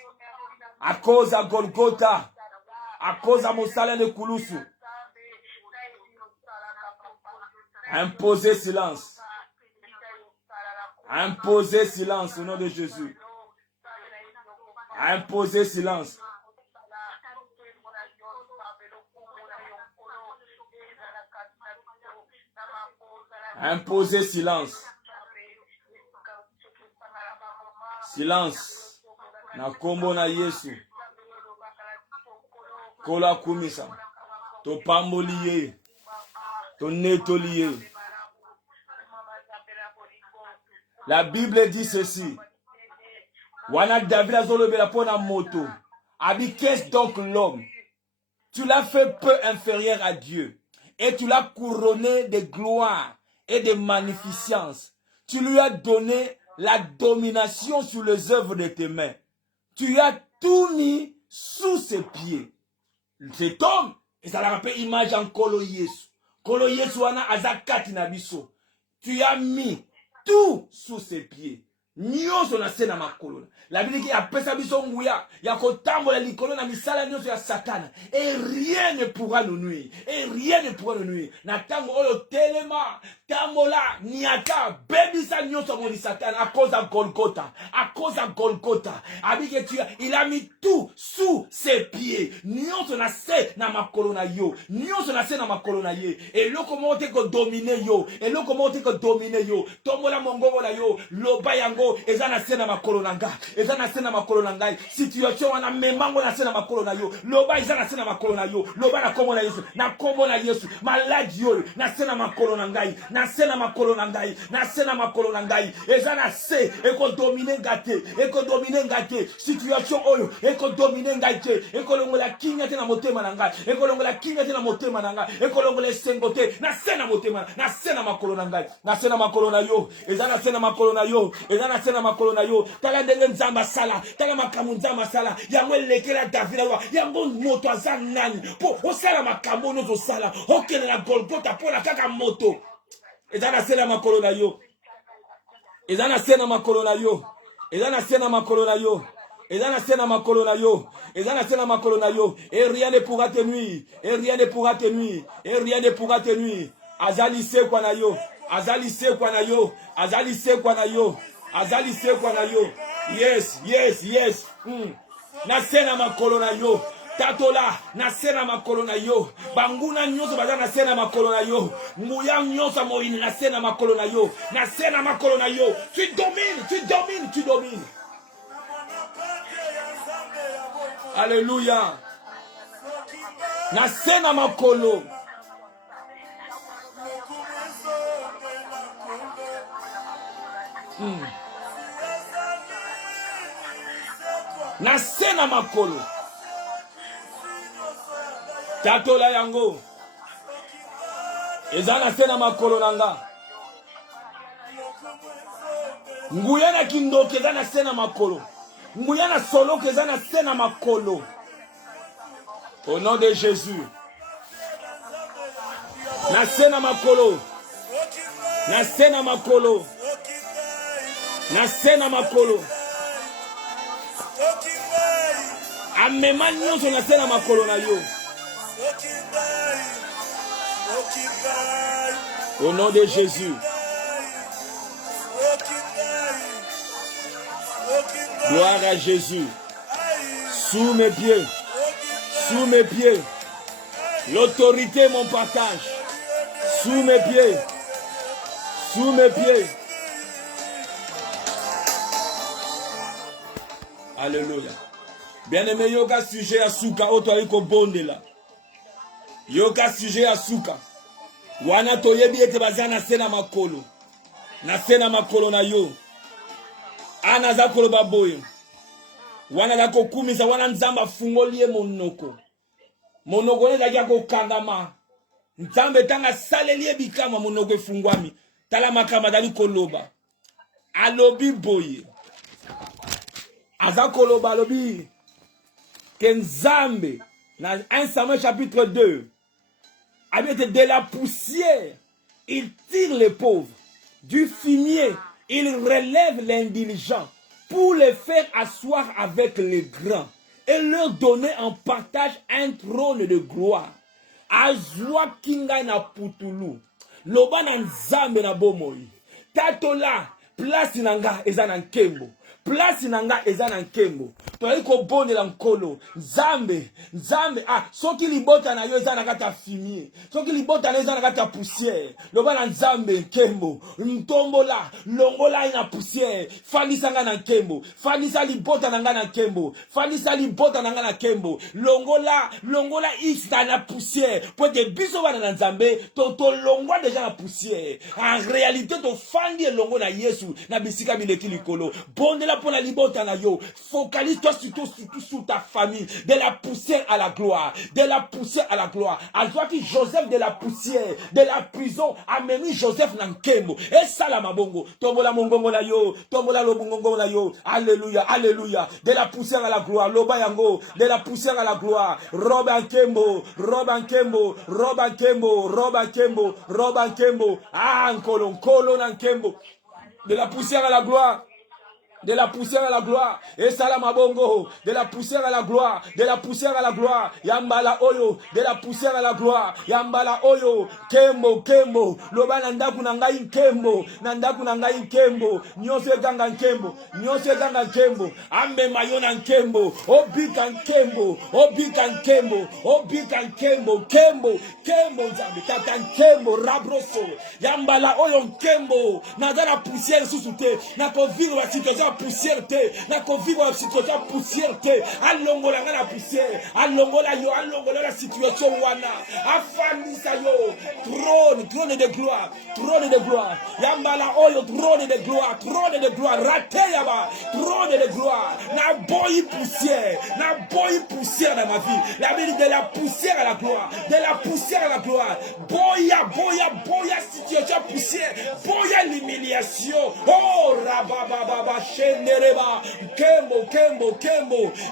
À cause à Golgotha. À cause à Mosala de Koulousou. Imposez silence. Imposez silence au nom de Jésus. Imposez silence. Imposez silence. Silence. Na kombo na Yesu. Kola kumisa. To pamboliye. To netoliye. La Bible dit ceci. Wana David azolobela pona moto. Abi, qu'est-ce donc l'homme? Tu l'as fait peu inférieur à Dieu. Et tu l'as couronné de gloire et de magnificence. Tu lui as donné la domination sur les œuvres de tes mains. Tu as tout mis sous ses pieds. Cet homme, et ça la rappelle image en Kolo Yesu. Kolo Yesu wana azakati na biso. Tu as mis tout sous ses pieds. Nyonso na se na makolo. La Bible dit apesa biso nguya ya kotambola likolo na misala nyonso ya Satan. Et rien ne pourra nous nuire. Et rien ne pourra nous nuire. Na tango oyo telema tambola niata bebisa nyonso mo di Satan à cause de Golgotha. À cause de Golgotha. Abike tu il a mis tout sous ses pieds. Nyonso na se na makolo na yo. Nyonso na se na makolo na ye. Et loko mo te ko dominer yo. Et loko mo te ko dominer yo. Tombola mongongo na yo. Loba yango eza na se na makolo na nga. Eza na se na makolo na ngai. Situation wana memango na se na makolo na yo. Loba eza na se na makolo na yo. Loba na kombo na Yesu. Na kombo na Yesu. Maladi yo na se na makolo na ngai. Na se na makolo na ngai. Na se na makolo na ngai. Eza na se eko dominer ngate. Eko dominer ngate. Situation oyo eko dominer ngate. Eko longola kinya te na motema na ngai. Eko longola kinya te na motema na ngai. Eko longola sengote na se na motema. Na se na makolo na ngai. Na se na makolo na yo. Eza na se na makolo na yo. Eza na se na makolo na yo. Tala ndenge nzamba sala. Tala makamu nzamba sala. Yango elekela David wa. Yango moto aza nani. Po osala makambo nozo sala. Okele na Golgotha po na kaka moto. Eza na se na makolo na yo. Eza na se na makolo na yo. Eza na se na makolo na yo. Eza na se na makolo na yo. Eza na se na makolo na yo. Et rien ne pourra te nuire. Et rien ne pourra te nuire. Et rien ne pourra te nuire. Azali se kwa na yo. Azali se kwa na yo. Azali se kwa na yo. Azali se kwa na yo. Yes, yes, yes. Na se na makolo na yo. Tatola na se na makolo na yo. Banguna nyonso baza na se na makolo na yo. Nguya nyonso moini na se na makolo na yo. Na se na makolo na yo. Tu domines, tu domines, tu domines. Alléluia. Na se na makolo. Na se na makolo. Tatola yango. Eza na se na makolo nanga. Nguya na kindoke eza na se na makolo. Nguya na solo eza na se na makolo. Au nom de Jésus. Na se na makolo. Na se na makolo. Na se na makolo. Amema nyonso na se na makolo na yo. Au nom de Jésus. Gloire à Jésus. Sous mes pieds. Sous mes pieds. L'autorité mon partage. Sous mes pieds. Sous mes pieds. Alléluia. Bien-aimé, yoka sujet à souka, oto aiko bonde la. Yoka sujet à souka. Wana toyebi ete bazana sena makolo. Na sena makolo na yo. Ana za koloba boyo. Wana la kokumisa wana nzamba fungolie monoko. Monoko ne zakia kokangama. Nzambe tanga salelie bikama monoko efungwami. Tala makama dali koloba. Alobi boye. Aza koloba alobi. Que Nzambe, dans 1 Samuel chapitre 2, de la poussière, il tire les pauvres. Du fumier, il relève l'indiligent pour les faire asseoir avec les grands et leur donner en partage un trône de gloire. Azwa kinga na putulu. Loba na Nzambe na bomoi. Tatola, place nanga ezana nkembo. Place nanga ezana nkembo. Toyali ko bonela nkolo. Nzambe, soki libota na yo ezana kata fumier. Soki libota na ezana kata poussière. Loba na Nzambe nkembo. Ntombola, longola ina poussière. Falisa nga na nkembo. Falisa libota nanga na nkembo. Falisa libota nanga na nkembo. Longola ista na poussière. Pour que biso bana na Nzambe, to longwa déjà na poussière. En réalité, to fandi longo na Yesu na bisika bileki likolo. Bondela pour la libota na yo. Focalise-toi surtout sur ta famille. De la poussière à la gloire. De la poussière à la gloire. Alors que Joseph de la poussière, de la prison, a mis Joseph Nankembo. Et ça la mabongo. Tombola mongongo na yo. Tombola lobongongo na yo. Alléluia, alléluia. De la poussière à la gloire. Loba yango. De la poussière à la gloire. Roba Kembo. Roba Kembo. Roba Kembo. Roba Kembo. Roba Kembo. Ah, nkolo Nankembo. De la poussière à la gloire. De la poussière à la gloire. Et salamabongo. De la poussière à la gloire. De la poussière à la gloire. Yambala oyo. De la poussière à la gloire. Yambala oyo. Kembo. Loba nandaku nangai kembo. Nandaku nangai kembo. Nyose ganga kembo. Nyose ganga kembo. Ambe mayona kembo. Obikan kembo. Obikan kembo. Obikan kembo. Kembo nzambe. Tatan kembo. Rabroso. Yambala oyo kembo. Nagana poussière sous te. Nako vivre la situation poussière te, na ko vivre la situation poussière te, alongola nga la poussière, alongola la situation wana, afandisa yo, trône de gloire, yambala oyo, trône de gloire, rate yaba, trône de gloire, na boyi poussière dans ma vie, la vie de la poussière à la gloire, boya situation poussière, boya l'humiliation, oh rabababa, Kembo,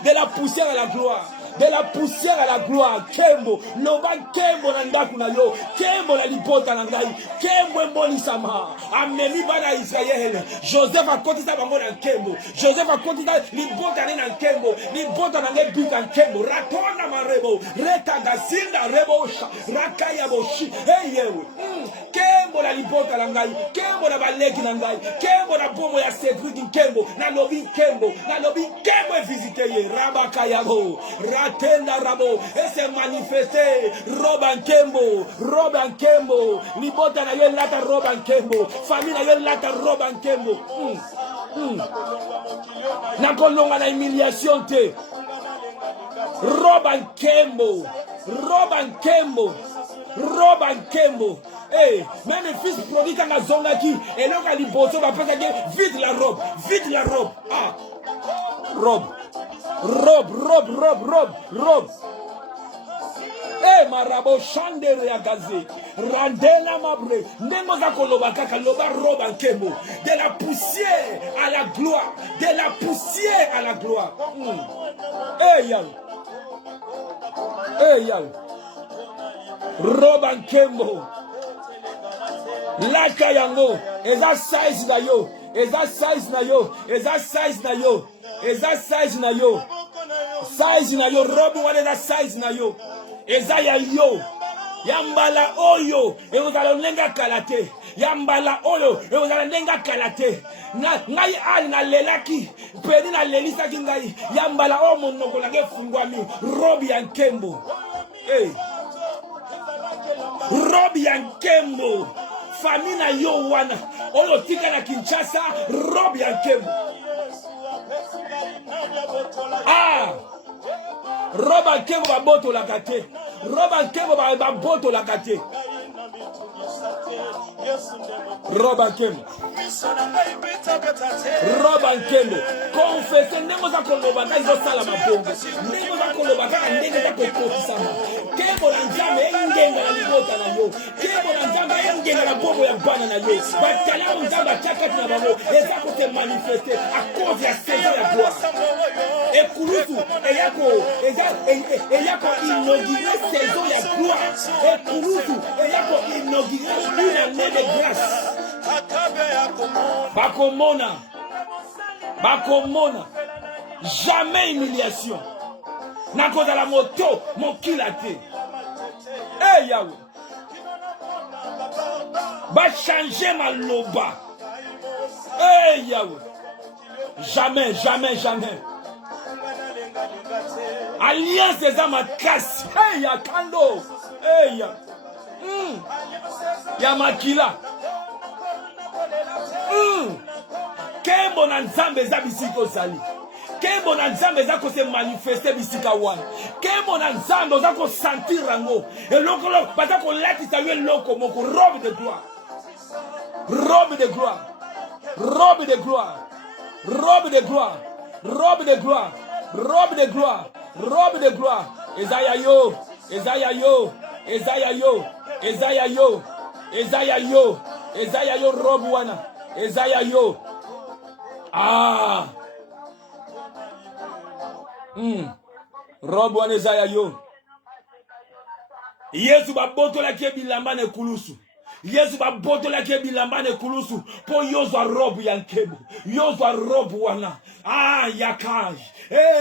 de la poussière à la gloire. De la poussière à la gloire. Kembo. Loba Kembo nandaku na yo. Kembo la libota nangai. Kembo mboli sama. Ameni bana Israël. Joseph a continué sa bango na Kembo. Joseph a continué libota na Kembo. Libota na bika Kembo. Ratona marebo. Reta gasinda rebo. Rakaya boshi. Hey yewe. Kembo la libota nangai. Kembo la baleki nangai. Kembo la bomo ya Cedric Kembo. Na lobi Kembo e visité ye. Rabakaya bo. Ratenda rabo, et se manifester, Robin Kembo, libota na yo lata Robin Kembo, famille na yo lata Robin Kembo, na kolonga na humiliation te, Robin Kembo, hey, même le fils prodigue quand la zonga qui, et là quand il bosse, va pas dire, vide la robe, robe. Eh, marabo chandere ya gaze. Randela mabre. Nengo za koloba kaka loba robe en kembo. De la poussière à la gloire. Eh, yal. Robe en kembo. Laka yango. Eza size na yo. Size na yo, robe wana eza size na yo. Eza ya yo. Yambala oyo, ezala lenga kalate. Yambala oyo, ezala lenga kalate. Ngai ali na lelaki, pedi na lelisaki ngai. Yambala o monoko na ngefungwami, robe ya nkembo. Hey. Robe ya nkembo. Famille na yo wana. Oyo tika na Kinshasa, robe ya nkembo. Roba nkembo baboto la kate. Roba nkembo baboto la kate. Roba nkembo. Roba nkembo. Confesse ndenge za koloba ka izo sala mabongo. Ndenge za koloba ka ndenge za kokofisama. Kembo na nzambe engenga na libota na yo. Kembo na nzambe engenga na bongo ya bana na yo. Batala nzambe akakati na bango. Eza ko te manifester à cause ya saison ya gloire. Ekulusu eyako inauguré saison ya gloire. Ekulusu eyako inauguré une année de grâce. Bakomona jamais humiliation. Nakoza la moto mokila te. Eh Yahweh. Ba changer maloba. Eh Yahweh. Jamais, jamais, jamais. Alliance des âmes à casse. Hey, ya kando. Hey, ya. Ya makila. Kembo na nzambe za bisiko sali. Kembo na nzambe za ko se manifester bisika wana. Kembo na nzambe za ko sentir rango. Et loko lo, bata ko lati sa yo loko moko robe de gloire. Robe de gloire. Robe de gloire. Robe de gloire. Robe de gloire. Robe de gloire. Robe de gloire. Esaïa yo. Esaïa yo. Esaïa yo. Esaïa yo. Esaïa yo. Esaïa yo robe wana. Esaïa yo. Ah. Robe wana Esaïa yo. Yesu baboto la ke bilamba ne kulusu. Yesu baboto la ke bilamba ne kulusu. Po yozwa robe ya nkebo. Yozwa robe wana. Ah yakai.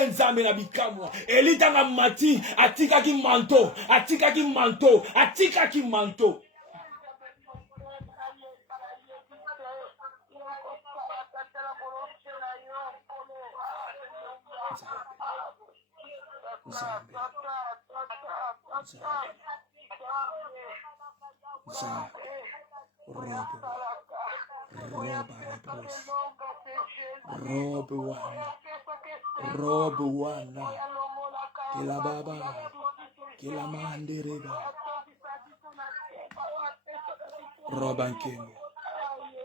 Nzambe na bikamwa. Elita na mati. Atika ki manto. Atika ki manto. Atika ki manto. Nzambe. Robe wana. Kila baba. Kila mandereba. Roba nkembo.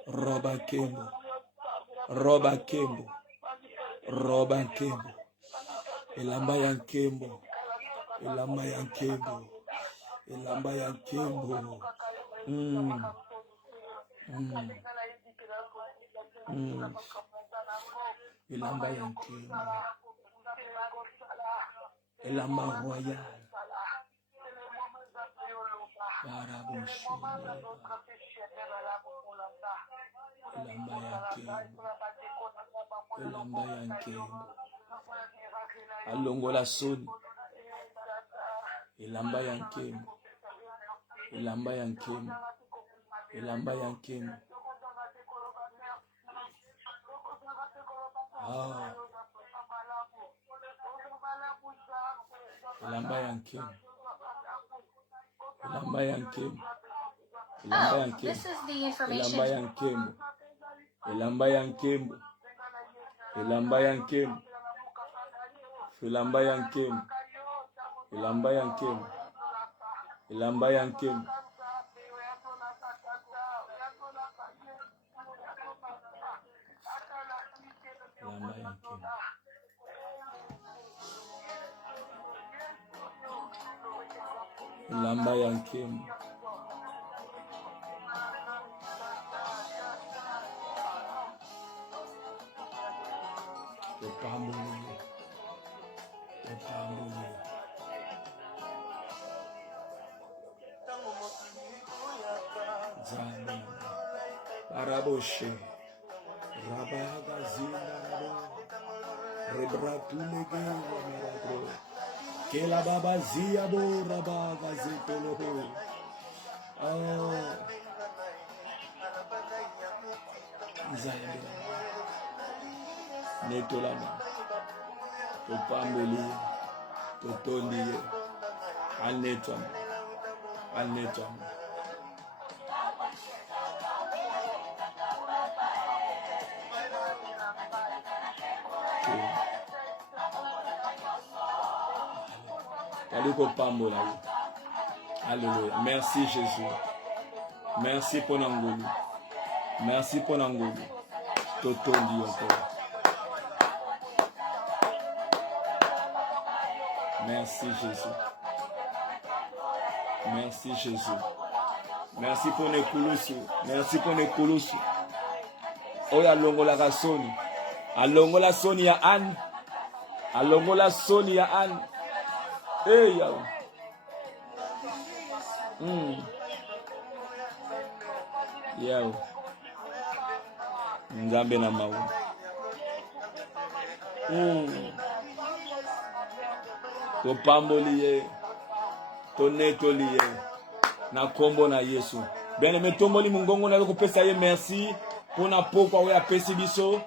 Roba nkembo. Roba nkembo. Roba nkembo. Elamba ya nkembo. Elamba ya nkembo. Elamba ya nkembo. Elamba ya nkembo. Elamba royal. Barabosho. Elamba ya nkembo. Elamba ya nkembo. Alongola soni. Elamba ya nkembo. Elamba ya nkembo. Elamba ya nkembo. Ah. Elamba ya nkembo. Elamba ya nkembo. Elamba ya nkembo. This is the information. Elamba ya nkembo. Elamba ya nkembo. Elamba ya nkembo. Elamba ya nkembo. Elamba ya nkembo. Elamba ya nkembo. Elamba ya nkembo. Elamba ya nkembo. Epambulie. Epambulie. Zamba. Baraboshe. Rabaga zinda rabo. Rebratulege marabro. Kela baba zia bo rabaga zitolobo. Ah. Zamba. Netolana. Topambelie. Totolie. Alnetam. Alnetam. tokopambola yo. Alléluia. Merci Jésus. Merci pour Nangolu. Merci pour Nangolu. Totondi encore. Merci Jésus. Merci Jésus. Merci pour Nekulusu. Merci pour Nekulusu. Oya longola kasoni. Alongola soni ya Anne. Alongola soni ya Anne. Hey ya. Yao. Nzambe na mawu. Topamboliye. Tonetoliye. Na kombo na Yesu. Bien-aimé tomboli mungongo na kopesa ye merci. Pona pokwa oya pesi biso.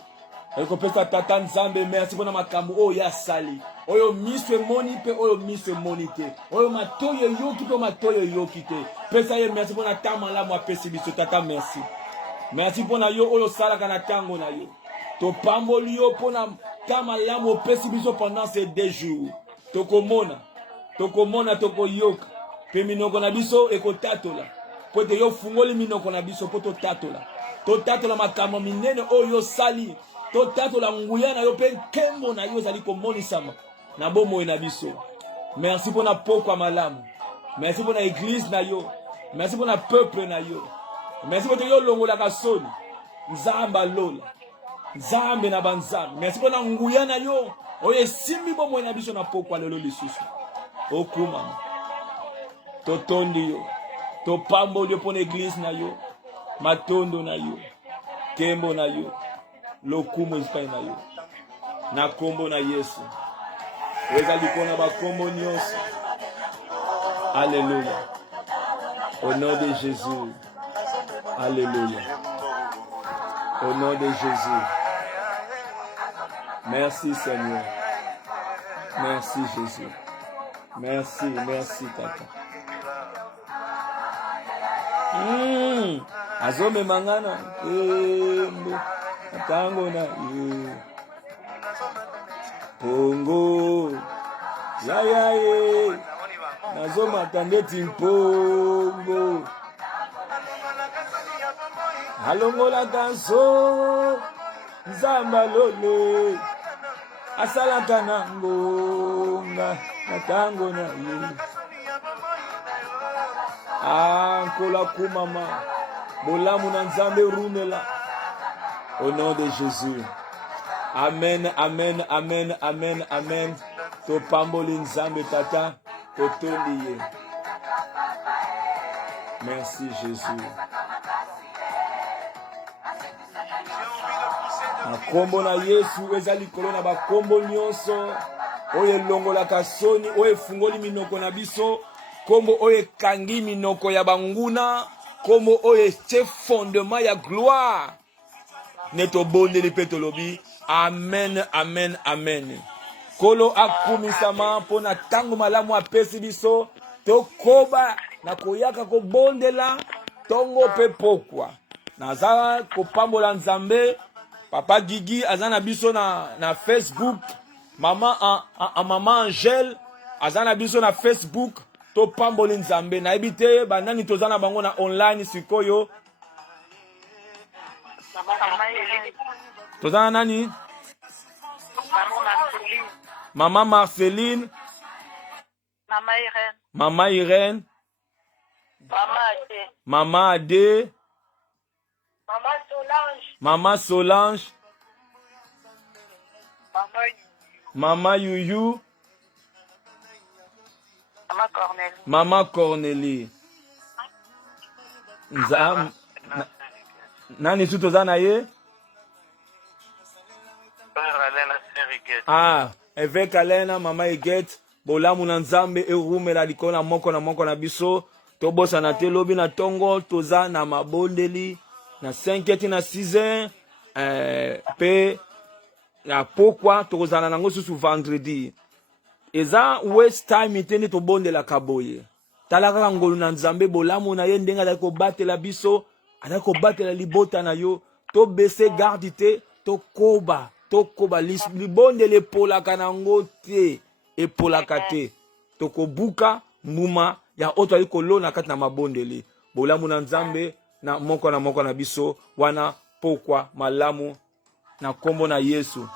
Kopesa tata Nzambe merci pona makambo oya sali. Oyo miswe moni pe oyo miswe moni te. Oyo matoyo yoki pe matoyo yoki te. Pesa ye merci pona tama la mwa pesi biso tata merci. Merci pona yo oyo sala kana tango na yo. To pamboli yo pona tama la mwa pesi biso pendant ces 2 jours. Tokomona toko yoka. Pe minoko na biso ekotatola. Pote yo fungoli minoko na biso poto tatola. To tatola makambo minene oyo sali. To tatola nguyana yo pe kembo na yo zali komonisama. Na bomo na biso. Merci pour na pokwa malamu. Merci pour na église na yo. Merci pour na peuple na yo. Merci pour yo longola kasoni. Nzamba lola. Nzambe na banzambe. Merci pour na nguya na yo. Oye simbi bomo na biso na pokwa lelo lisusu. Okuma. Totondi yo. To pambo yo pour église na yo. Matondo na yo. Kembo na yo. Lokumo zpai na yo. Na kombo na Yesu. Ezali kona ba kombo nyonso. Alléluia. Au nom de Jésus. Alléluia. Au nom de Jésus. Merci Seigneur. Merci Jésus. Merci, merci Tata. Azome mangana. Tango na Pongo. Ya ye. Nazoma tandeti mpongo. Alongola kanso. Nzamba lole. Asalaka na ngonga. Natango na ye. Ankola kumama. Bolamu na Nzambe rumela. Au nom de Jésus. Amen, amen, amen, amen, amen. To pamboli Nzambe tata. To toliye. Merci Jésus. Na kombo na Yesu ezali kolona ba kombo nyonso. Oye longola kasoni, oye fungoli minoko na biso. Kombo oye kangi minoko ya banguna. Kombo oye chef fondement ya gloire. Neto bonde li petolobi. Amen, amen, amen. Kolo akumisama pona tango malamu apesi biso. Tokoba na koyaka ko bondela. Tongo pe pokwa. Nazara ko pambola Nzambe. Papa Gigi azana biso na Facebook. Mama Angel azana biso na Facebook. To pamboli Nzambe. Na ebite banani tozana bango na online sikoyo. Tozana nani? Maman Marceline. Maman Irène. Maman Ade. Maman Solange. Maman Yuyu. Maman Cornélie. Nani tu tozana ye? Avec Alena, Mama Eget, Bolamu na Nzambe, Erumela likona moko na biso, Tobosa na telobi na tongo, toza na mabondeli, na 5 na 6 pe na pokwa, tozana nango susu vendredi. Eza waste time iteni to bondela kaboye. Talaka ngolu na Nzambe Bolamu na ye ndenga da ko batela biso, ada ko batela libota na yo, to bese gardite, to koba libonde le polaka nango te e polaka te. tokobuka mbuma ya oyo toali kolona kati na mabondeli. Bolamu na Nzambe na moko na biso wana pokwa malamu na kombo na Yesu.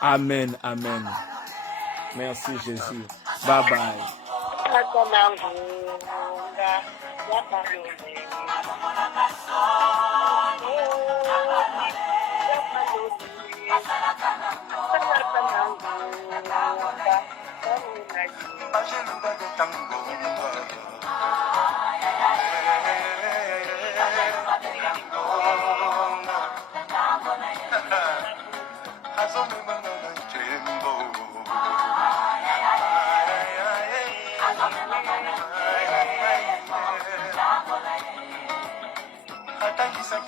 Amen, amen. Merci Jésus. Bye bye. Hata kisa